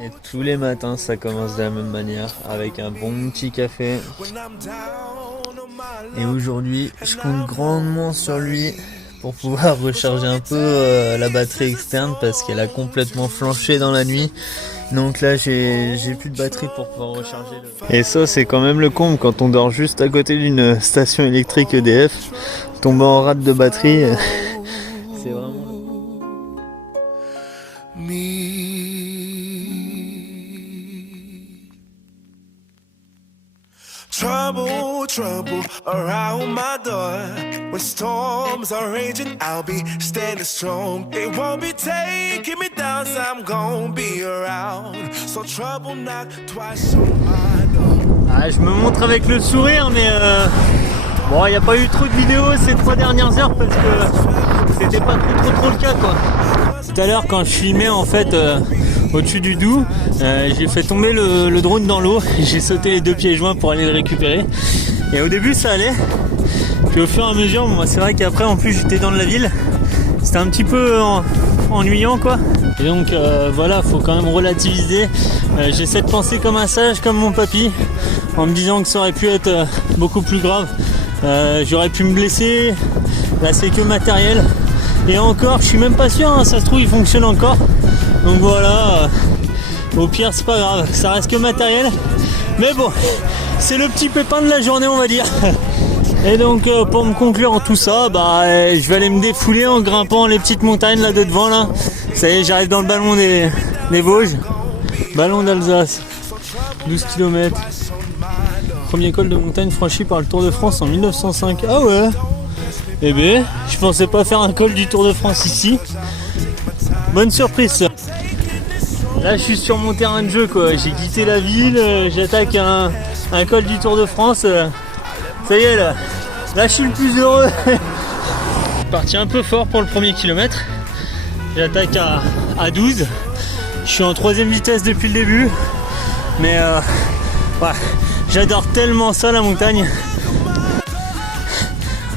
Et tous les matins ça commence de la même manière, avec un bon petit café. Et aujourd'hui je compte grandement sur lui pour pouvoir recharger un peu la batterie externe parce qu'elle a complètement flanché dans la nuit. Donc là j'ai plus de batterie pour pouvoir recharger Et ça c'est quand même le comble quand on dort juste à côté d'une station électrique EDF. Tomber en rate de batterie, c'est vraiment... Trouble, trouble around my door. When storms are raging, I'll be standing strong. They won't be taking me down, so I'm gonna be around. So trouble knock twice on my door. Ah, je me montre avec le sourire, mais bon, il n'y a pas eu trop de vidéos ces 3 dernières heures parce que c'était pas trop le cas, quoi. Tout à l'heure, quand je filmais en fait au-dessus du Doubs, j'ai fait tomber le drone dans l'eau. J'ai sauté les 2 pieds joints pour aller le récupérer. Et au début, ça allait. Puis au fur et à mesure, moi, c'est vrai qu'après, en plus, j'étais dans la ville. C'était un petit peu ennuyant, quoi. Et donc voilà, faut quand même relativiser. J'essaie de penser comme un sage, comme mon papy, en me disant que ça aurait pu être beaucoup plus grave. J'aurais pu me blesser. Là, c'est que matériel. Et encore, je suis même pas sûr, hein, ça se trouve il fonctionne encore. Donc voilà, au pire c'est pas grave, ça reste que matériel. Mais bon, c'est le petit pépin de la journée, on va dire. Et donc pour me conclure en tout ça, je vais aller me défouler en grimpant les petites montagnes là de devant là. Ça y est, j'arrive dans le ballon des Vosges. Ballon d'Alsace, 12 km. Premier col de montagne franchi par le Tour de France en 1905. Ah ouais. Eh ben, je pensais pas faire un col du Tour de France ici. Bonne surprise. Là, je suis sur mon terrain de jeu, quoi. J'ai quitté la ville, j'attaque un col du Tour de France. Ça y est, là je suis le plus heureux. Parti un peu fort pour le premier kilomètre. J'attaque à 12. Je suis en 3ème vitesse depuis le début. Mais ouais, j'adore tellement ça, la montagne.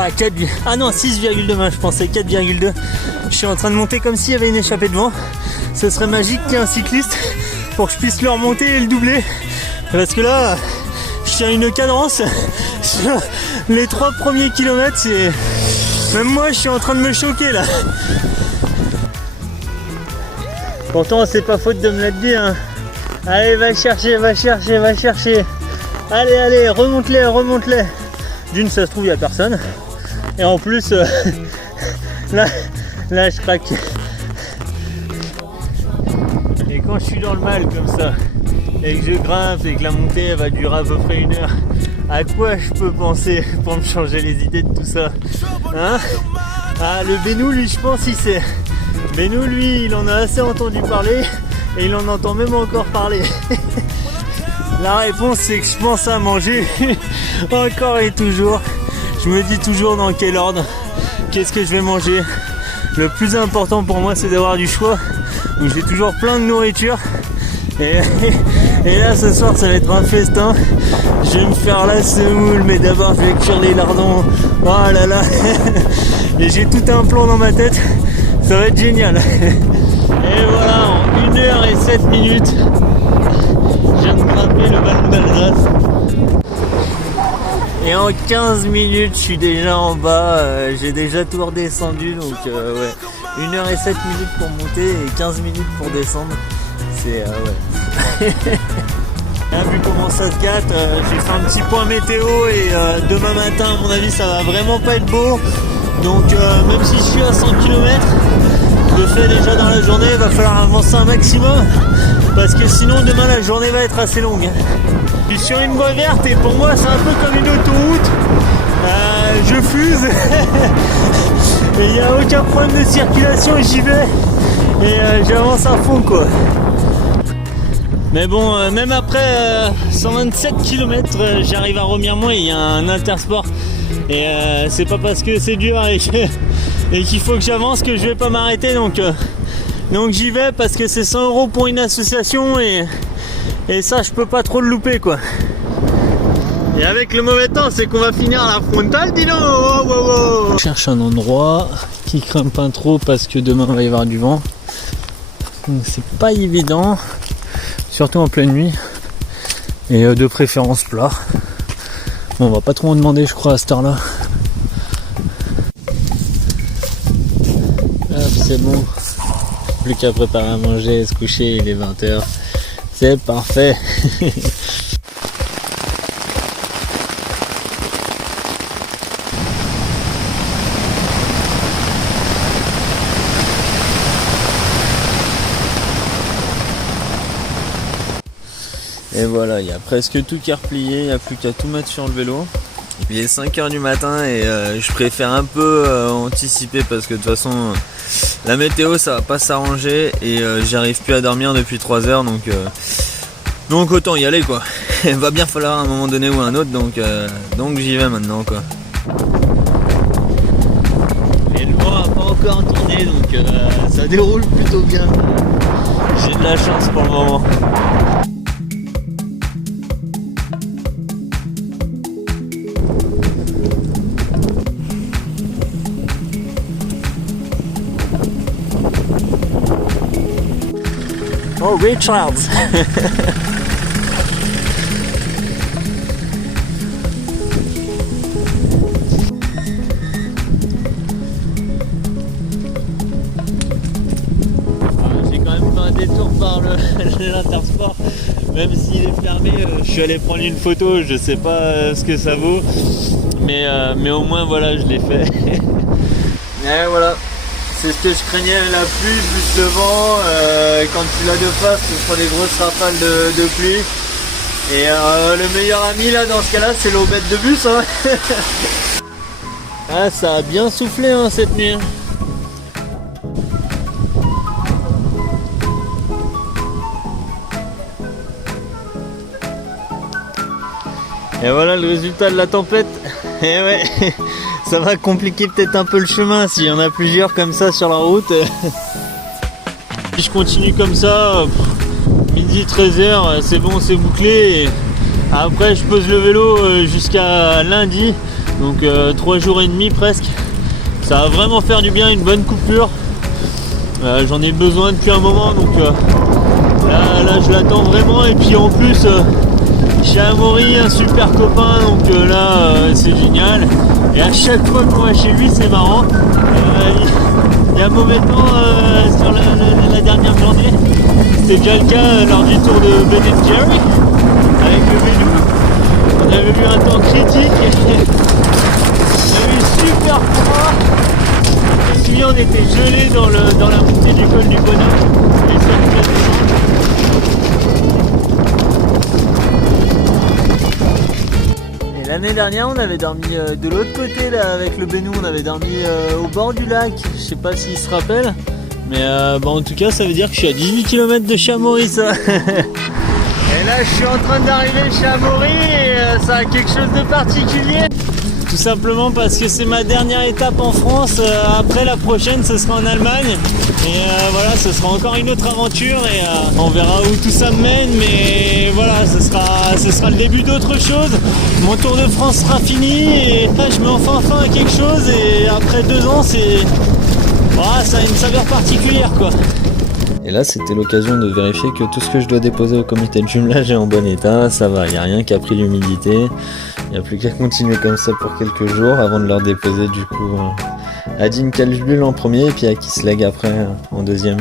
Ah, 4, ah non, 6,2, je pensais 4,2. Je suis en train de monter comme s'il y avait une échappée devant. Ce serait magique qu'il y ait un cycliste pour que je puisse le remonter et le doubler. Parce que là, je tiens une cadence sur les 3 premiers kilomètres. Même moi, je suis en train de me choquer là. Pourtant, c'est pas faute de me l'être dit, hein. Allez, va chercher. Allez, remonte-les. D'une, ça se trouve, il n'y a personne. Et en plus, là, je craque. Et quand je suis dans le mal comme ça, et que je grimpe et que la montée elle va durer à peu près 1 heure, à quoi je peux penser pour me changer les idées de tout ça, hein? Ah, le Bénou, lui, je pense, il sait. Bénou, lui, il en a assez entendu parler, et il en entend même encore parler. La réponse, c'est que je pense à manger, encore et toujours. Je me dis toujours dans quel ordre, qu'est-ce que je vais manger. Le plus important pour moi, c'est d'avoir du choix. Donc j'ai toujours plein de nourriture. Et là, ce soir, ça va être un festin. Je vais me faire la semoule, mais d'abord, je vais cuire les lardons. Oh là là. Et j'ai tout un plan dans ma tête. Ça va être génial. Et voilà, en 1h07, je viens de grimper le ballon d'Alsace. Et en 15 minutes, je suis déjà en bas. J'ai déjà tout redescendu. Donc, ouais. 1h07 pour monter et 15 minutes pour descendre. C'est, ouais. Là, vu comment ça se gâte, j'ai fait un petit point météo. Et demain matin, à mon avis, ça va vraiment pas être beau. Donc, même si je suis à 100 km, de fait déjà dans la journée, il va falloir avancer un maximum. Parce que sinon, demain, la journée va être assez longue. Je suis sur une voie verte et pour moi, c'est un peu comme une autoroute. Je fuse. Et il n'y a aucun problème de circulation et j'y vais. Et j'avance à fond, quoi. Mais bon, même après 127 km, j'arrive à Remiremont et il y a un intersport. Et c'est pas parce que c'est dur et qu'il faut que j'avance que je vais pas m'arrêter. Donc j'y vais parce que c'est 100 € pour une association et ça je peux pas trop le louper, quoi. Et avec le mauvais temps, c'est qu'on va finir à la frontale, dis donc. Oh. Je cherche un endroit qui craint pas trop parce que demain il va y avoir du vent. Donc c'est pas évident. surtout en pleine nuit, et de préférence plat. Bon, on va pas trop en demander, je crois, à cette heure-là. Hop, c'est bon. Plus qu'à préparer à manger et se coucher, il est 20h. C'est parfait. Et voilà, il y a presque tout qui est replié, il n'y a plus qu'à tout mettre sur le vélo. Il est 5h du matin et je préfère un peu anticiper parce que de toute façon la météo ça va pas s'arranger et j'arrive plus à dormir depuis 3 heures donc autant y aller quoi. Il va bien falloir à un moment donné ou à un autre donc j'y vais maintenant quoi. Et le vent n'a pas encore tourné donc ça déroule plutôt bien. J'ai de la chance pour le moment. Oh, Richard. J'ai quand même fait un détour par l'Intersport, même s'il est fermé. Je suis allé prendre une photo, je sais pas ce que ça vaut, mais au moins voilà, je l'ai fait. Et voilà. C'est ce que je craignais, la pluie, plus le vent, quand tu l'as de face, tu prends des grosses rafales de pluie. Et le meilleur ami là dans ce cas là c'est l'aubette de bus hein. Ah ça a bien soufflé hein, cette nuit. Et voilà le résultat de la tempête. Et ouais, ça va compliquer peut-être un peu le chemin s'il y en a plusieurs comme ça sur la route. Si je continue comme ça, midi 13h, c'est bon, c'est bouclé. Et après je pose le vélo jusqu'à lundi, donc 3 jours et demi presque. Ça va vraiment faire du bien, une bonne coupure. J'en ai besoin depuis un moment, donc là je l'attends vraiment. Et puis en plus... J'ai Amaury, un super copain, donc là c'est génial. Et à chaque fois qu'on va chez lui, c'est marrant. Il y a un mauvais temps sur la dernière journée. C'était déjà le cas lors du tour de Ben & Jerry avec le vélo. On avait eu un temps critique. On avait eu super froid. Et puis on était gelé dans la montée du col du Bonhomme. Et ça nous a descendu. L'année dernière, on avait dormi de l'autre côté là, avec le Bénou, on avait dormi au bord du lac. Je sais pas s'il se rappelle, mais en tout cas, ça veut dire que je suis à 18 km de chez Amaury, ça. Et là, je suis en train d'arriver chez Amaury et ça a quelque chose de particulier. Tout simplement parce que c'est ma dernière étape en France. Après, la prochaine, ce sera en Allemagne. Et voilà, ce sera encore une autre aventure et on verra où tout ça me mène. Mais voilà, ce sera le début d'autre chose. Mon Tour de France sera fini et là, je mets enfin à quelque chose. Et après 2 ans, voilà, ça a une saveur particulière, quoi. Et là, c'était l'occasion de vérifier que tout ce que je dois déposer au comité de jumelage est en bon état. Ça va, il n'y a rien qui a pris l'humidité. Il n'y a plus qu'à continuer comme ça pour quelques jours avant de leur déposer du coup à Dean Calsbull en premier et puis à Kisleg après en deuxième.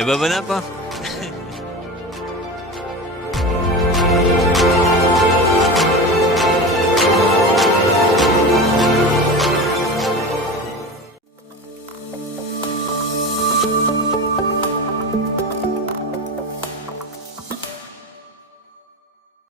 Et bah bon app hein.